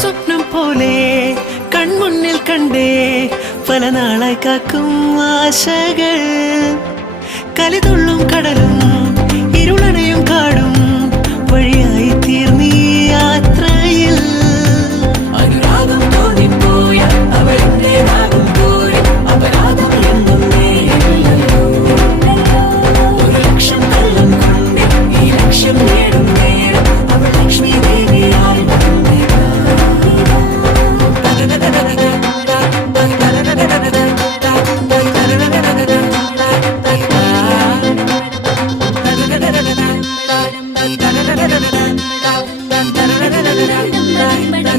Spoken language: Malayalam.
സ്വപ്നം പോലെ കൺമുന്നിൽ കണ്ടേ പല നാളായി കാക്കും ആശകൾ. കലിതുള്ളും കടലും ഇരുളണയും കാടും വഴിയായി തീർന്നീ യാത്രയിൽ. അനുരാഗം തോന്നിപ്പോയ അവളെന്റേതാകും പോലെ അപരാധം എന്നും നേരില്ലല്ലോ. ഒരു ലക്ഷം കള്ളം കൊണ്ട് ഈ ലക്ഷ്യം നേടും നേരം അവൾ ലക്ഷ്മി ദേവിയായി വന്നേ. Bye.